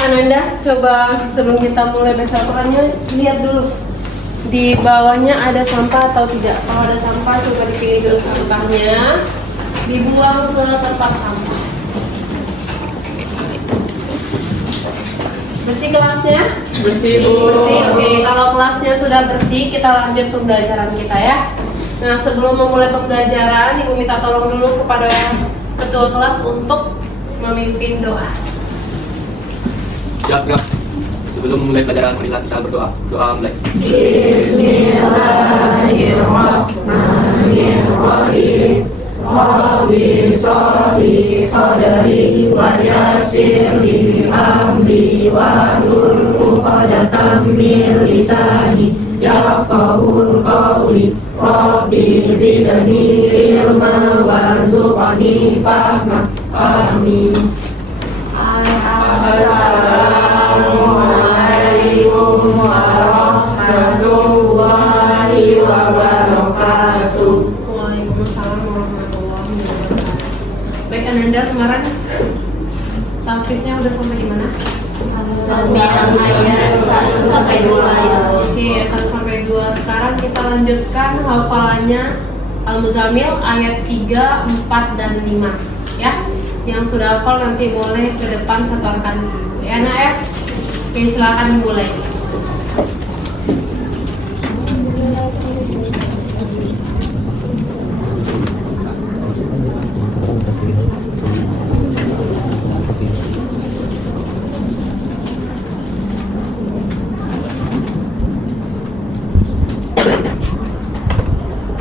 Ananda, coba sebelum kita mulai baca Al-Qurannya, lihat dulu di bawahnya ada sampah atau tidak. Kalau ada sampah, coba dipilih dulu sampahnya, dibuang ke tempat sampah. Bersih kelasnya? Bersih, Bu. Bersih, oke. Kalau kelasnya sudah bersih, kita lanjut pembelajaran kita ya. Nah, sebelum memulai pembelajaran, Ibu minta tolong dulu kepada ketua kelas untuk memimpin doa. Siap, Kak. Sebelum mulai pelajaran, marilah kita berdoa. Doa mulai. Bismillahirrahmanirrahim. Rabbi shrahli sadri wa yassir li amri wahlul 'uqdatam min lisani yafqahul qawli. Rabbi zidni ilma warzuqni fahma. Amin. Assalamualaikum warahmatullahi wabarakatuh. Waalaikumsalam warahmatullahi wabarakatuh. Baik Ananda, kemarin tahfiznya udah sampai di mana? Sampai ayat 1 sampai 2. Oke, 1 sampai 2. Sekarang kita lanjutkan hafalannya Al-Muzammil ayat 3, 4 dan 5 ya. Yang sudah hafal nanti boleh ke depan setorkan dulu ya nak ya. Oke, silakan mulai.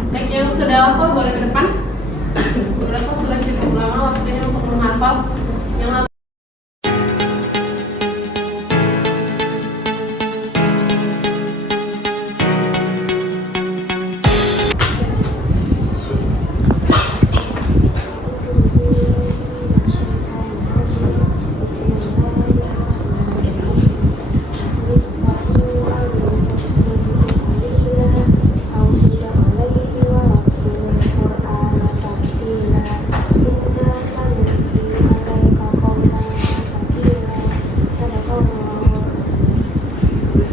Baik, yang sudah hafal boleh ke depan. Berasa sudah cukup lama waktunya untuk menghafal. Yang hafal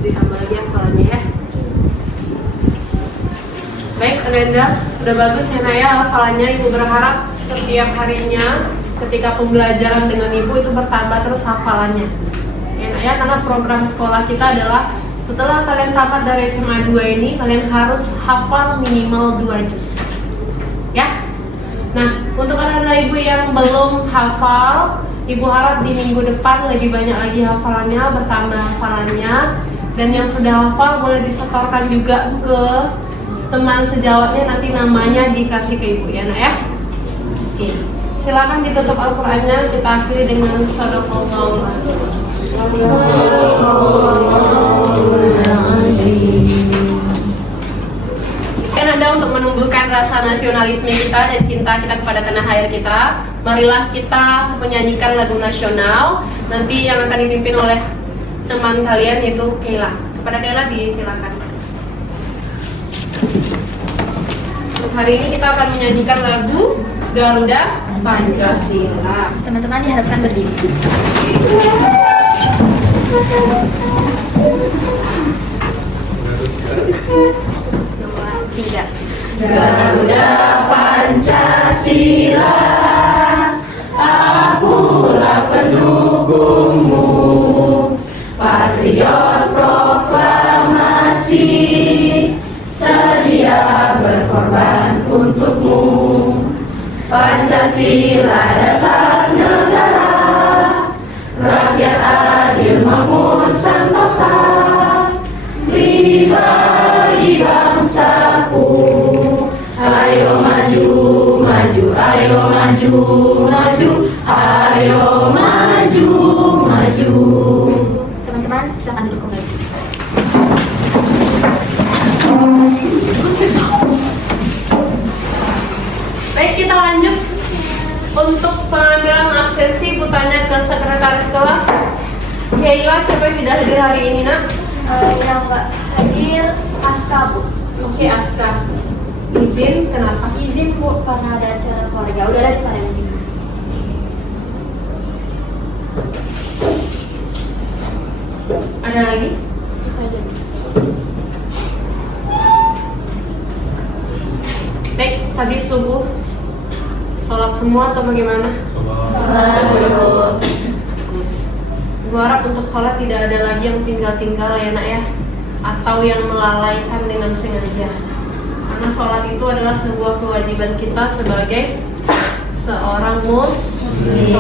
ditambah lagi hafalannya ya. Baik Ananda, sudah bagus ya Naya hafalannya. Ibu berharap setiap harinya ketika pembelajaran dengan Ibu itu bertambah terus hafalannya ya Naya, karena program sekolah kita adalah setelah kalian tamat dari SMA 2 ini, kalian harus hafal minimal 2 juz ya. Nah, untuk anak-anak Ibu yang belum hafal, Ibu harap di minggu depan lebih banyak lagi hafalannya, bertambah hafalannya. Dan yang sudah hafal boleh disetorkan juga ke teman sejawatnya, nanti namanya dikasih ke Ibu ya nak ya. Oke, silakan ditutup Al-Qur'annya, kita akhiri dengan shadaqallahul azim. Kan ada untuk menumbuhkan rasa nasionalisme kita dan cinta kita kepada tanah air kita, marilah kita menyanyikan lagu nasional nanti yang akan dipimpin oleh teman kalian yaitu Keila. Kepada Keila disilakan. Untuk hari ini kita akan menyanyikan lagu Garuda Pancasila. Teman-teman diharapkan berdiri. 2, 3. Garuda Pancasila, akulah pendukungmu, patriot proklamasi, sedia berkorban untukmu. Pancasila dasar negara, rakyat adil makmur sentosa, pribadi bangsaku. Ayo maju, maju, ayo maju, maju, ayo maju, maju. Teman-teman silakan duduk kembali. Baik, kita lanjut. Untuk pengambilan absensi, Ibu tanya ke sekretaris kelas. Keila, siapa yang tidak hadir hari ini nak? Yang nggak hadir Aska, Bu. Oke, Aska. Izin, kenapa? Izin, Bu, karena ada acara keluarga. Udah ada di Palembang. Ada lagi? Baik, tadi subuh sholat semua atau bagaimana? Bagus. Gue harap untuk sholat tidak ada lagi yang tinggal-tinggal ya nak ya, atau yang melalaikan dengan sengaja. Karena sholat itu adalah sebuah kewajiban kita sebagai seorang muslim.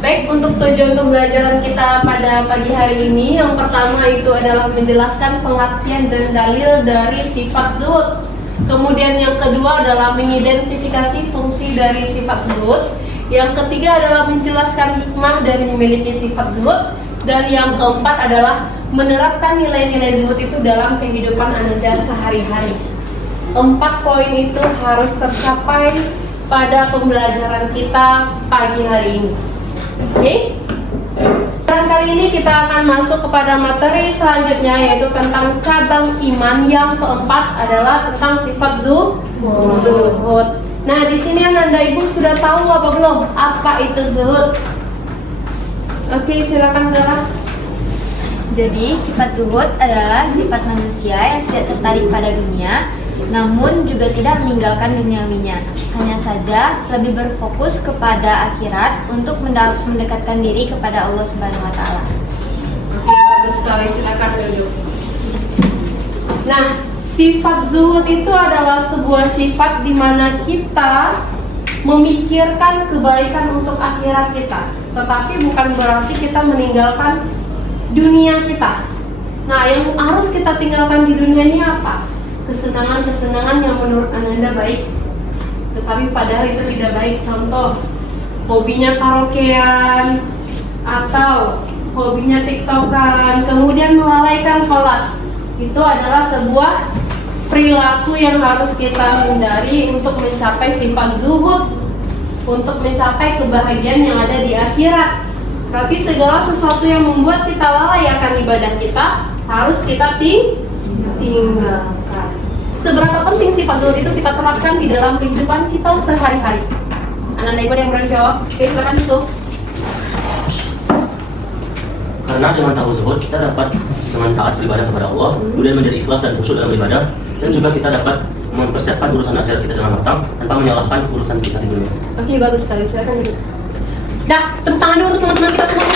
Baik, untuk tujuan pembelajaran kita pada pagi hari ini, yang pertama itu adalah menjelaskan pengertian dan dalil dari sifat zuhud. Kemudian yang kedua adalah mengidentifikasi fungsi dari sifat zuhud. Yang ketiga adalah menjelaskan hikmah dari memiliki sifat zuhud. Dan yang keempat adalah menerapkan nilai-nilai zuhud itu dalam kehidupan Anda sehari-hari. 4 poin itu harus tercapai pada pembelajaran kita pagi hari ini. Oke? Dan kali ini kita akan masuk kepada materi selanjutnya, yaitu tentang cabang iman. Yang keempat adalah tentang sifat zuhud. Nah, di sini Anda Ibu sudah tahu apa belum? Apa itu zuhud? Oke, silakan Dara. Jadi, sifat zuhud adalah sifat manusia yang tidak tertarik pada dunia, namun juga tidak meninggalkan duniawinya. Hanya saja lebih berfokus kepada akhirat untuk mendekatkan diri kepada Allah Subhanahu wa taala. Oke, bagus sekali, silakan duduk. Nah, sifat zuhud itu adalah sebuah sifat di mana kita memikirkan kebaikan untuk akhirat kita, tetapi bukan berarti kita meninggalkan dunia kita. Nah, yang harus kita tinggalkan di dunia ini apa? Kesenangan-kesenangan yang menurut Anda baik, tetapi padahal itu tidak baik. Contoh, hobinya karaokean atau hobinya tiktokan, kemudian melalaikan sholat. Itu adalah sebuah perilaku yang harus kita hindari untuk mencapai sifat zuhud, untuk mencapai kebahagiaan yang ada di akhirat. Tapi segala sesuatu yang membuat kita lalai akan ibadah kita harus kita tinggalkan. Seberapa penting sifat zuhud itu kita terapkan di dalam kehidupan kita sehari-hari? Anak Ibu yang berani jawab? Oke, silakan Yusuf. Karena dengan tahu zuhud kita dapat dengan taat beribadah kepada Allah, kemudian menjadi ikhlas dan khusyuk dalam ibadah, dan juga kita dapat mempersiapkan urusan akhirat kita dengan matang tanpa menyalahkan urusan kita di dunia. Oke, bagus sekali. Silakan duduk. Nah, tepuk tangan dulu untuk teman-teman kita semua.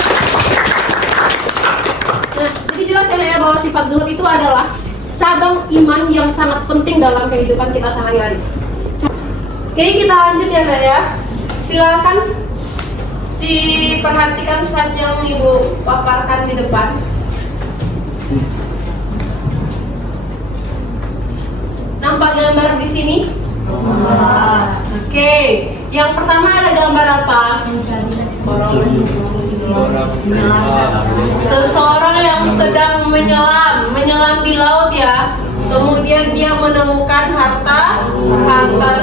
Nah, jadi jelas ya bahwa sifat zuhud itu adalah cabang iman yang sangat penting dalam kehidupan kita sehari-hari. Oke, kita lanjut ya Mbak ya. Silakan diperhatikan slide yang Ibu paparkan di depan. Nampak gambar di sini? Oke, yang pertama ada gambar apa? Seseorang yang sedang menyelam di laut ya. Kemudian dia menemukan harta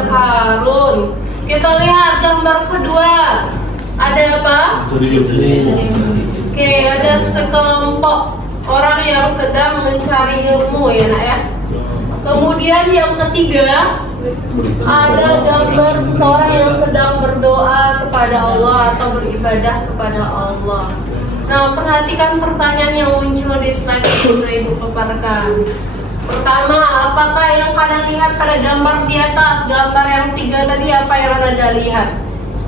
karun. Kita lihat gambar kedua. Ada apa? Oke, ada sekelompok orang yang sedang mencari ilmu ya nak ya. Kemudian yang ketiga, ada gambar seseorang yang sedang berdoa kepada Allah atau beribadah kepada Allah. Nah, perhatikan pertanyaan yang muncul di slide yang sudah Ibu paparkan. Pertama, apakah yang kalian lihat pada gambar di atas, gambar yang 3 tadi, apa yang Anda lihat?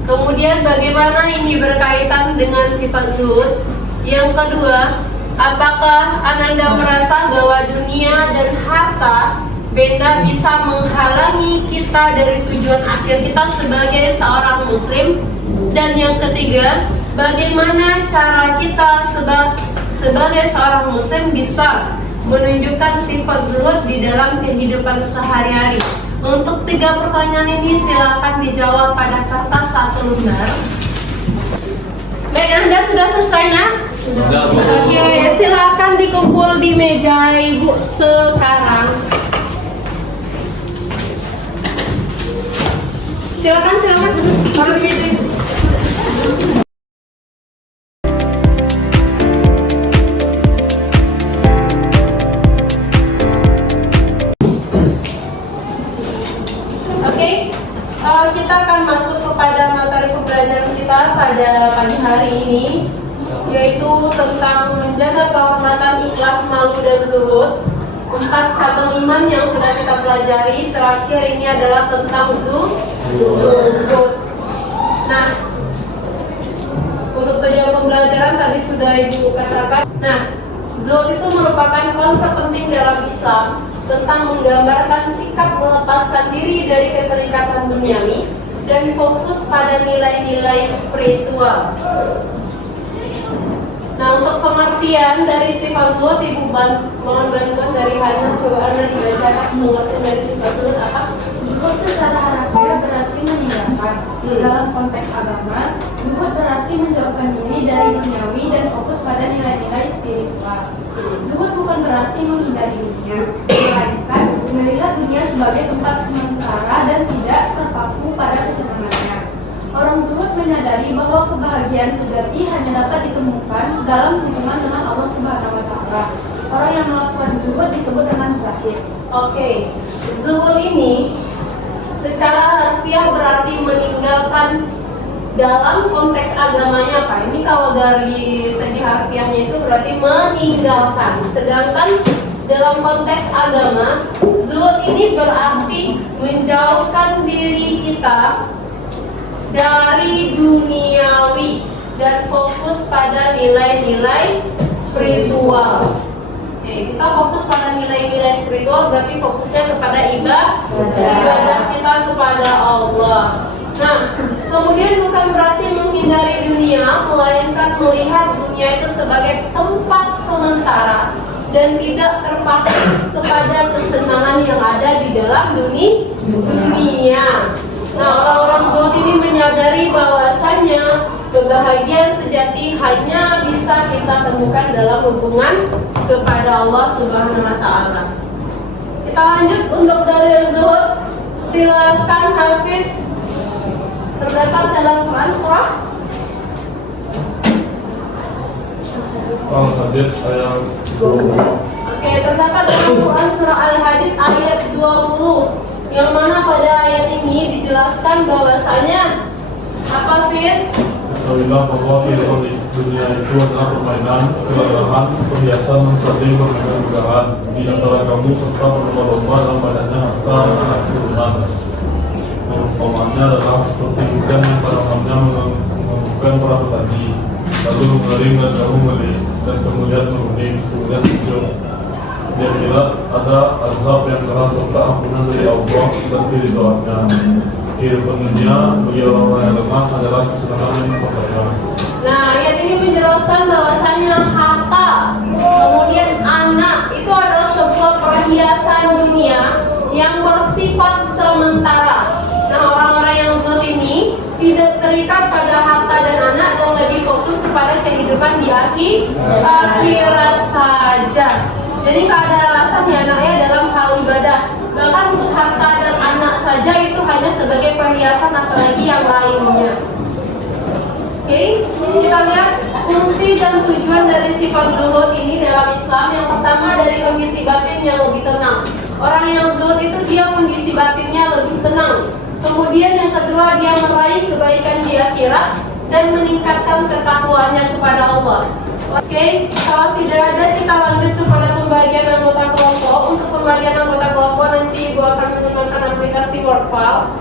Kemudian bagaimana ini berkaitan dengan sifat zuhud? Yang kedua, apakah Anda merasa bahwa dunia dan harta benda bisa menghalangi kita dari tujuan akhir kita sebagai seorang muslim? Dan yang ketiga, bagaimana cara kita sebagai seorang muslim bisa menunjukkan sifat zuhud di dalam kehidupan sehari-hari? Untuk 3 pertanyaan ini silakan dijawab pada kertas 1 lembar. Baik, Anda sudah selesai nak? Sudah, Bu. Oke, silakan dikumpul di meja Ibu sekarang. Silakan taruh di meja Ibu. Oke, kita akan masuk kepada materi pembelajaran kita kita pada pagi hari ini, yaitu tentang menjaga kehormatan, ikhlas, malu, dan zuhud. 4 cabang iman yang sudah kita pelajari. Terakhir ini adalah tentang zuhud. Nah, untuk tujuan pembelajaran tadi sudah Ibu katakan. Nah, zuhud itu merupakan konsep penting dalam Islam tentang menggambarkan sikap melepaskan diri dari keterikatan duniawi dan fokus pada nilai-nilai spiritual. Nah, untuk pengertian dari sifat zuhud, Ibu mohon bantuan dari Hana. Coba Anda dibacakan pengertian dari sifat zuhud apa? Zuhud secara harfiah berarti meninggalkan. Dalam konteks agama, zuhud berarti menjauhkan diri dari duniawi dan fokus pada nilai-nilai spiritual. Zuhud bukan berarti menghindari dunia, melainkan melihat dunia sebagai tempat sementara dan tidak terpaku pada kesenangannya. Orang zuhud menyadari bahwa kebahagiaan sejati hanya dapat ditemukan dalam hubungan dengan Allah Subhanahu wa Ta'ala. Orang yang melakukan zuhud disebut dengan zahid. Oke, zuhud ini secara harfiah berarti meninggalkan. Dalam konteks agamanya apa? Ini kalau dari segi harfiahnya itu berarti meninggalkan. Sedangkan dalam konteks agama, zuhud ini berarti menjauhkan diri kita dari duniawi dan fokus pada nilai-nilai spiritual. Oke, kita fokus pada nilai-nilai spiritual berarti fokusnya kepada ibadah kita kepada Allah. Nah, kemudian bukan berarti menghindari dunia, melainkan melihat dunia itu sebagai tempat sementara dan tidak terpaku kepada kesenangan yang ada di dalam dunia. Nah, orang-orang zuhud ini menyadari bahwasannya kebahagiaan sejati hanya bisa kita temukan dalam hubungan kepada Allah Subhanahu wa Ta'ala. Kita lanjut untuk dalil zuhud. Silakan Hafiz. Terdapat dalam Quran surah Al-Hadid ayat 20. Oke, terdapat dalam Quran surah Al-Hadid ayat 20, yang mana pada ayat ini dijelaskan bahwasanya apa, Fis? Ketahuilah bahwa kehidupan di dunia itu adalah permainan, kelelahan, perhiasan yang sering bermegah-megahan di antara kamu serta berlomba-lomba dalam badannya harta anak keturunan. Perumpamannya adalah seperti hujan yang pada malamnya menggugurkan para petani, lalu mengering dan baru mengering, dan kemudian menguning, kemudian hijau. Dia kira ada azab yang keras serta ampunan dari Allah dan keridhaannya. Kehidupan dunia bagi orang yang lemah adalah kesenangan yang pertama. Nah, ayat ini menjelaskan bahwasanya harta, kemudian anak itu adalah sebuah perhiasan dunia yang bersifat sementara. Nah, orang-orang yang zuhud ini tidak terikat pada harta dan anak dan lebih fokus kepada kehidupan di akhirat saja. Jadi tidak ada alasan ya anaknya dalam hal ibadah. Bahkan untuk harta dan anak saja itu hanya sebagai perhiasan, apalagi yang lainnya. Oke, kita lihat fungsi dan tujuan dari sifat zuhud ini dalam Islam. Yang pertama dari kondisi batin yang lebih tenang. Orang yang zuhud itu dia kondisi batinnya lebih tenang. Kemudian yang kedua, dia meraih kebaikan di akhirat dan meningkatkan ketakwaannya kepada Allah. Oke, kalau tidak ada kita lanjut kepada pembagian anggota kelompok. Untuk pembagian anggota kelompok nanti Ibu akan menggunakan aplikasi Wordfile.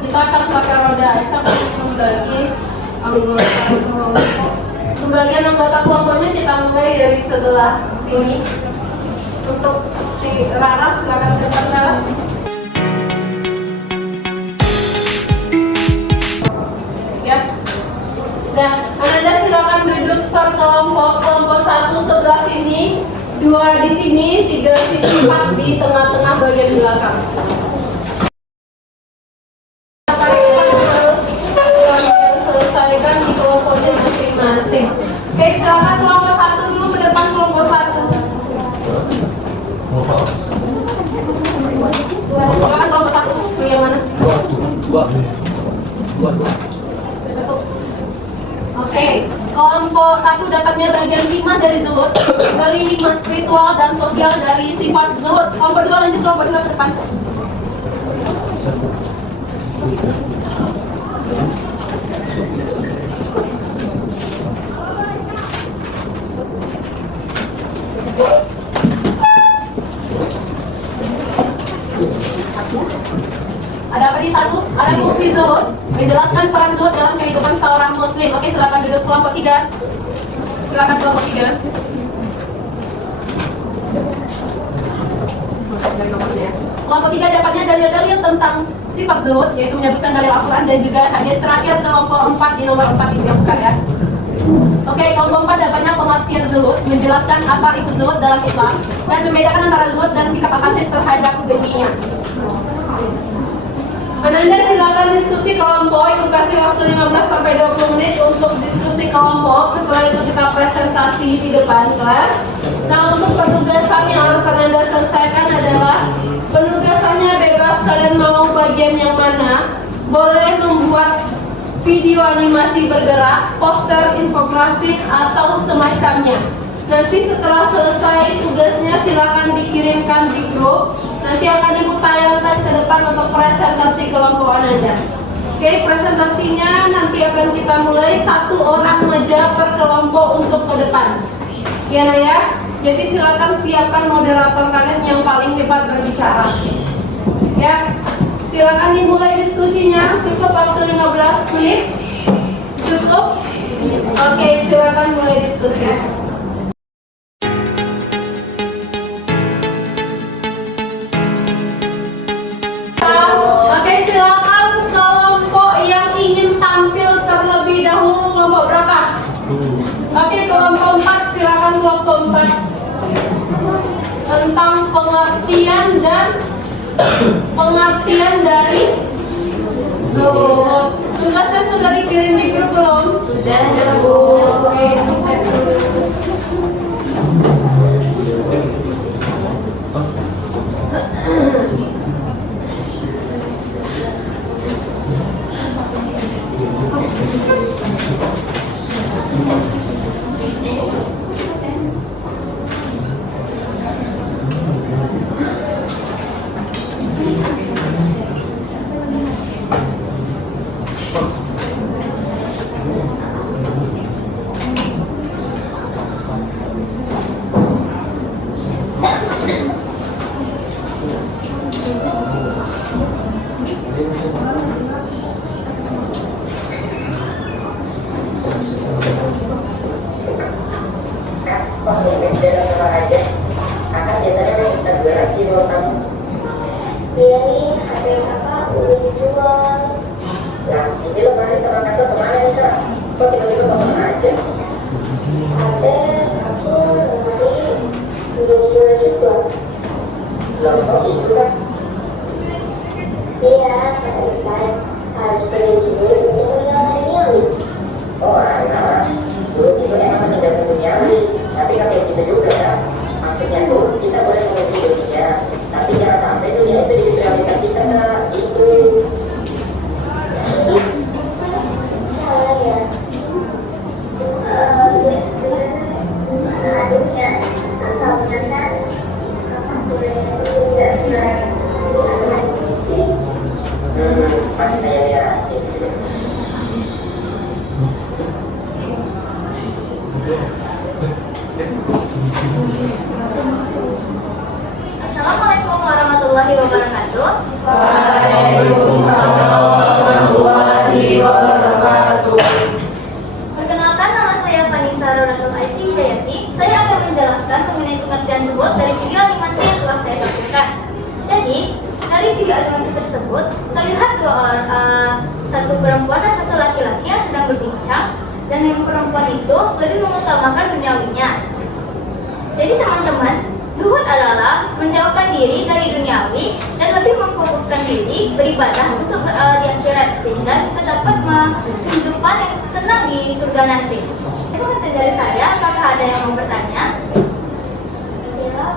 Kita akan pakai roda acak untuk membagi anggota kelompok. Pembagian anggota kelompoknya kita mulai dari sebelah sini. Untuk si Rara, silakan depan Rara. Ya. Nah, Anda silakan duduk per kelompok. Kelompok 1 sebelah sini, 2 di sini, 3 di sini, 4 di tengah-tengah bagian belakang. Harus selesaikan di kelompoknya masing-masing. Oke, silakan kelompok 1 dulu ke depan, kelompok 1. Silakan kelompok 1 yang mana? Dua. Oke, kelompok 1 dapatnya bagian 5 dari zuhud, kali 5 spiritual dan sosial dari sifat zuhud. Kelompok 2 lanjut, kelompok 2 ke depan. zuhud, menjelaskan peran zuhud dalam kehidupan seorang muslim. Oke, silakan duduk kelompok 3. Silakan kelompok 3. Kelompok 3 dapatnya dalil-dalil tentang sifat zuhud, yaitu menyebutkan dalil Al-Quran dan juga hadis. Terakhir kelompok 4 di nomor 4 ini buka ya. Oke, kelompok 4 dapatnya pengertian zuhud, menjelaskan apa itu zuhud dalam Islam dan membedakan antara zuhud dan sikap apatis terhadap dunia. Penanda silakan diskusi kelompok, itu kasih waktu 15 sampai 20 menit untuk diskusi kelompok. Setelah itu kita presentasi di depan kelas. Nah, untuk penugasan yang harus Penanda selesaikan adalah penugasannya bebas, kalian mau bagian yang mana. Boleh membuat video animasi bergerak, poster, infografis, atau semacamnya. Nanti setelah selesai tugasnya silakan dikirimkan di grup. Nanti akan ibu tayangkan ke depan untuk presentasi kelompok Anda. Oke, presentasinya nanti akan kita mulai 1 orang saja per kelompok untuk ke depan. Ya, ya. Jadi silakan siapkan moderator kalian yang paling hebat berbicara. Ya. Silakan dimulai diskusinya. Cukup waktu 15 menit? Cukup? Oke, silakan mulai diskusi. Oke, silakan kelompok yang ingin tampil terlebih dahulu. Kelompok berapa? Oke, kelompok 4. Silakan kelompok 4. Tentang pengertian dari zuhud. Tugasnya sudah dikirim di grup belum? Sudah, Bu. Oke, cek dulu. Iya nih, HP kakak udah dijual. Lah, ini lebaran sama kasur kemana nih kak? Kok tiba-tiba kosong aja? HP, kasur, lemari, udah dijual juga. Loh, kok gitu kak? Iya, kata Ustaz, harus pergi dulu untuk meninggalkan duniawi. Oh alah, suruh itu emang meninggalkan duniawi, tapi kan kayak gitu juga kan? Maksudnya tuh, kita boleh mengerti dunia, tapi jangan sampai dunia itu jadi prioritas kita kak, itu. Salah ya. Dunia, atau benar masih saya liatin. Assalamualaikum warahmatullahi wabarakatuh. Waalaikumsalam warahmatullahi wabarakatuh. Perkenalkan, nama saya Vanessa Ronatul Aisyah Hidayati. Saya akan menjelaskan mengenai pengertian zuhud dari video animasi yang telah saya tampilkan. Jadi, dari video animasi tersebut terlihat dua orang, satu perempuan dan satu laki-laki yang sedang berbincang, dan yang perempuan itu lebih mengutamakan duniawinya. Jadi teman-teman, zuhud adalah menjauhkan diri dari duniawi dan lebih memfokuskan diri beribadah untuk di akhirat, sehingga kita dapat kehidupan yang senang di surga nanti. Itu pengertian dari saya. Apakah ada yang mau bertanya? Ya.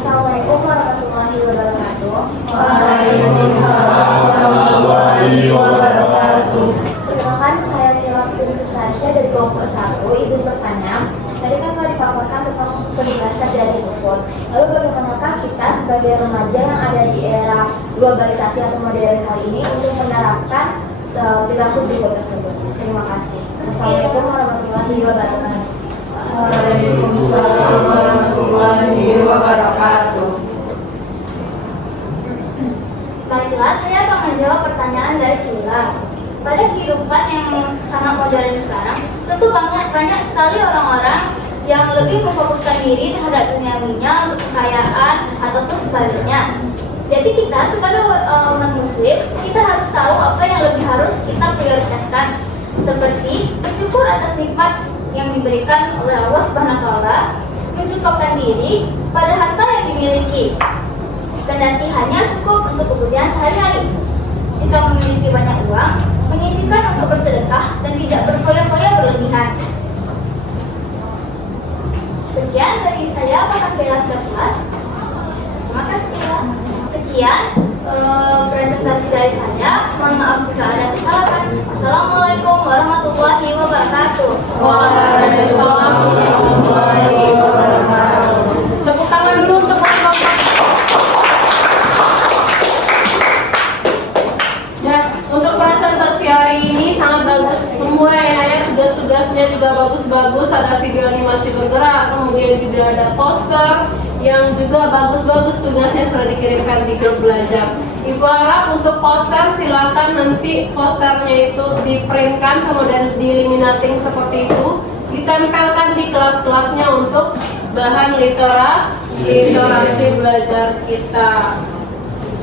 Assalamualaikum warahmatullahi wabarakatuh. Waalaikumsalam warahmatullahi wabarakatuh. Perkenalkan, saya Mila Prinsasya dari kelompok 1. Izin bertanya, tadi kan telah dipaparkan tentang penugasan dari zuhud. Lalu bagaimanakah kita sebagai remaja yang ada di era globalisasi atau modern kali ini untuk menerapkan perilaku zuhud tersebut? Terima kasih. Assalamualaikum warahmatullahi wabarakatuh. Waalaikumsalam warahmatullahi wabarakatuh. Baik, jelas saya akan menjawab pertanyaan dari Kila. Pada kehidupan yang sangat modern sekarang, tentu banyak sekali orang-orang yang lebih memfokuskan diri terhadap duniawinya untuk kekayaan ataupun sebaliknya. Jadi kita sebagai umat muslim, kita harus tahu apa yang lebih harus kita prioritaskan, seperti bersyukur atas nikmat yang diberikan oleh Allah Subhanahu wa taala, mencukupkan diri pada harta yang dimiliki, kendati hanya cukup untuk kebutuhan sehari-hari. Jika memiliki banyak uang, menyisihkan untuk bersedekah dan tidak berfoya-foya berlebihan. Sekian dari saya, Pak Kelas 11. Terima kasih ya. Sekian presentasi dari saya. Mohon maaf jika ada kesalahan. Assalamualaikum warahmatullahi wabarakatuh. Waalaikumsalam warahmatullahi wabarakatuh. Tepuk tangan dulu untuk kelompok. Ya, untuk presentasi hari ini sangat bagus. Semua ya, tugas-tugasnya juga bagus-bagus. Ada video animasi bergerak, kemudian juga ada poster yang juga bagus-bagus, tugasnya sudah dikirimkan di grup belajar. Ibu harap untuk poster silakan nanti posternya itu diprintkan kemudian dilaminating seperti itu, ditempelkan di kelas-kelasnya untuk bahan literasi belajar kita.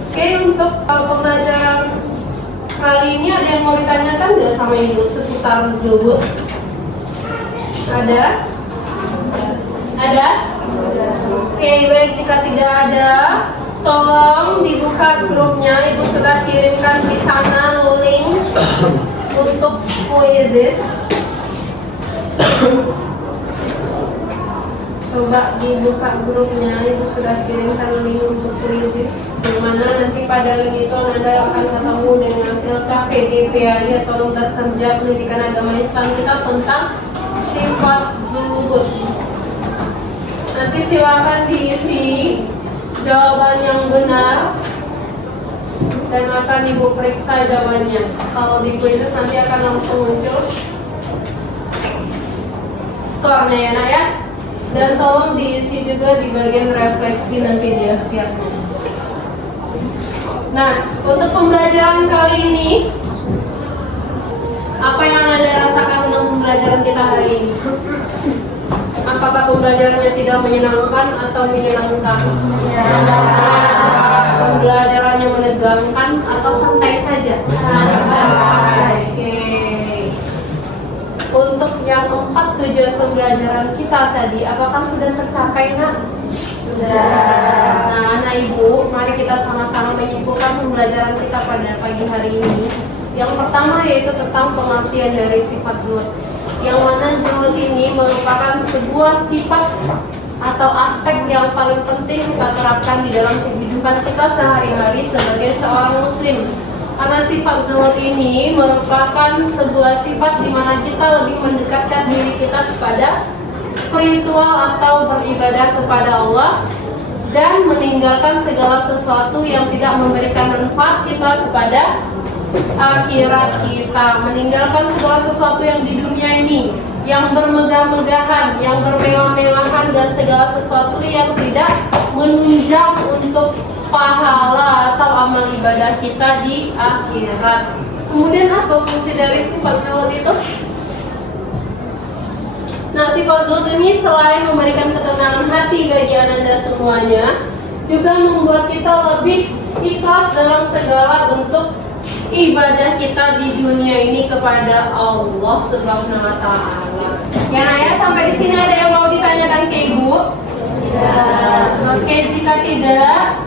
Oke, untuk pembelajaran kali ini ada yang mau ditanyakan nggak sama Ibu seputar zuhud? Ada? Ada? Oke, baik, jika tidak ada, tolong dibuka grupnya. Ibu sudah kirimkan di sana link untuk kuisis. Coba dibuka grupnya. Ibu sudah kirimkan link untuk kuisis. Dimana nanti pada link itu Anda akan ketemu dengan LKPDPAI atau Lembaga Kerja Pendidikan Agama Islam kita tentang sifat zuhud. Nanti silakan diisi jawaban yang benar dan akan Ibu periksa jawabannya. Kalau di kuisis nanti akan langsung muncul skornya ya nak ya. Dan tolong diisi juga di bagian refleksi nanti di akhirnya. Nah, untuk pembelajaran kali ini, apa yang Anda rasakan dengan pembelajaran kita hari ini? Apakah pembelajarannya tidak menyenangkan atau menyenangkan? Pembelajarannya menegangkan atau santai saja? Santai. Oke. Untuk yang 4 tujuan pembelajaran kita tadi, apakah sudah tercapai nak? Sudah. Nah, anak ibu, mari kita sama-sama menyimpulkan pembelajaran kita pada pagi hari ini. Yang pertama yaitu tentang pengertian dari sifat zuhud. Yang mana zuhud ini merupakan sebuah sifat atau aspek yang paling penting kita terapkan di dalam kehidupan kita sehari-hari sebagai seorang muslim. Karena sifat zuhud ini merupakan sebuah sifat di mana kita lebih mendekatkan diri kita kepada spiritual atau beribadah kepada Allah dan meninggalkan segala sesuatu yang tidak memberikan manfaat kita kepada akhirat kita, meninggalkan segala sesuatu yang di dunia ini yang bermegah-megahan, yang bermewah-mewahan dan segala sesuatu yang tidak menunjang untuk pahala atau amal ibadah kita di akhirat. Kemudian apa fungsi dari sifat zuhud itu? Nah, sifat zuhud ini selain memberikan ketenangan hati bagi Anda semuanya, juga membuat kita lebih ikhlas dalam segala bentuk ibadah kita di dunia ini kepada Allah Subhanahu wa taala. Ya, Naya, sampai di sini ada yang mau ditanyakan ke Ibu? Tidak. Oke, jika tidak,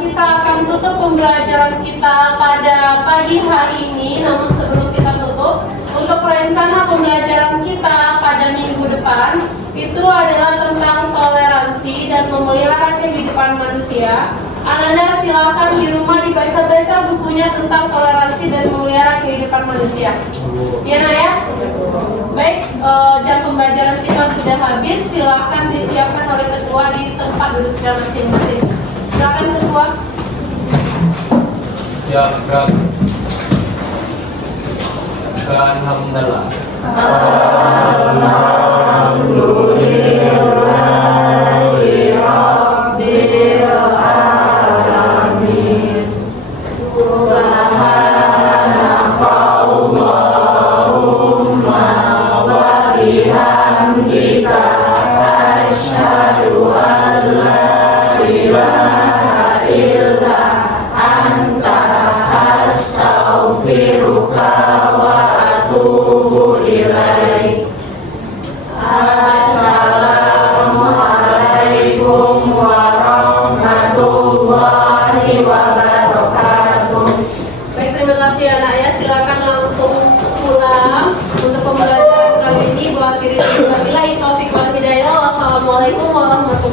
kita akan tutup pembelajaran kita pada pagi hari ini. Namun sebelum kita tutup, untuk rencana pembelajaran kita pada minggu depan itu adalah tentang toleransi dan memelihara kehidupan manusia. Anda silakan di rumah dibaca-baca bukunya tentang toleransi dan memelihara kehidupan manusia. Ya, Naya? Baik, jam pembelajaran kita sudah habis. Silakan disiapkan oleh ketua di tempat duduknya masing-masing. Silakan ketua. Siapkan. Alhamdulillah.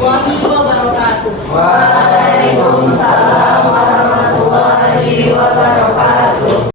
warahmatullahi wabarakatuh. Waalaikumsalam